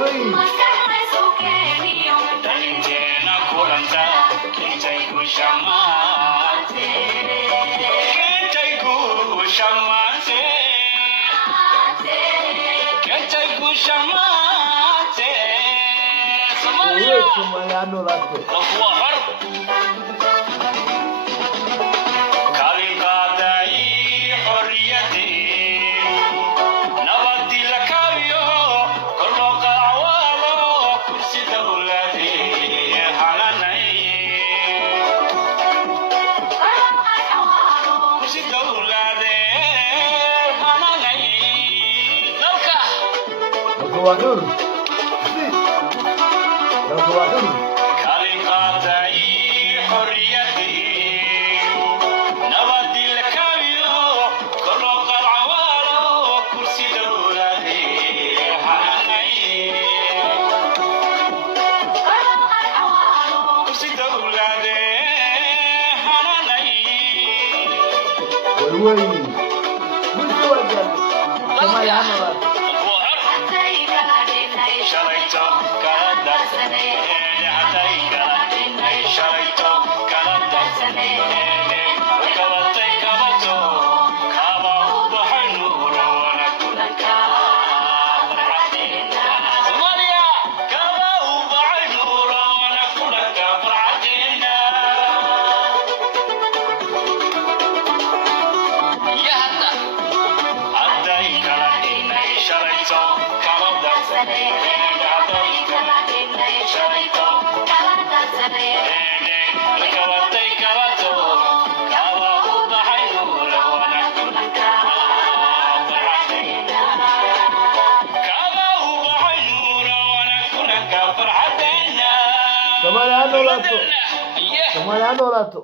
Oi. Dalinteena kulanta intay ku shamaate intay ku shamaate intay ku shamaate Somalia Oi, Somaliano lato. Allahu Akbar Kalin qaaday xorriyadii nabadii la kaabiyo kor loo qaawaalo kursi dawladii hananay kursi dawladii hananay dalka Equador. Sí. Equador. kalin qaaday xorriyadii nabadii la kaabiyo kor loo qaawaalo kursi dawladii hananay kursi dawladii hananay Oi. Muito legal. Somaliano lato. shalayto kala darsanee hatayga shalayto kala darsanee kabatay kabato kaba u baxay nuuro wana kulanka farxadeena Soomaaliya kaba u baxay nuuro wana kulanka farxadeena yahda hadday kala dhinay shalayto kala darsanee hadday kala dhinay shalayto kabatay kabato kaba u baxay nuuro wana kulanka farxadeena kaba u baxay nuuro wana kulanka farxadeena Somaliano lato. Yeah. Somaliano lato.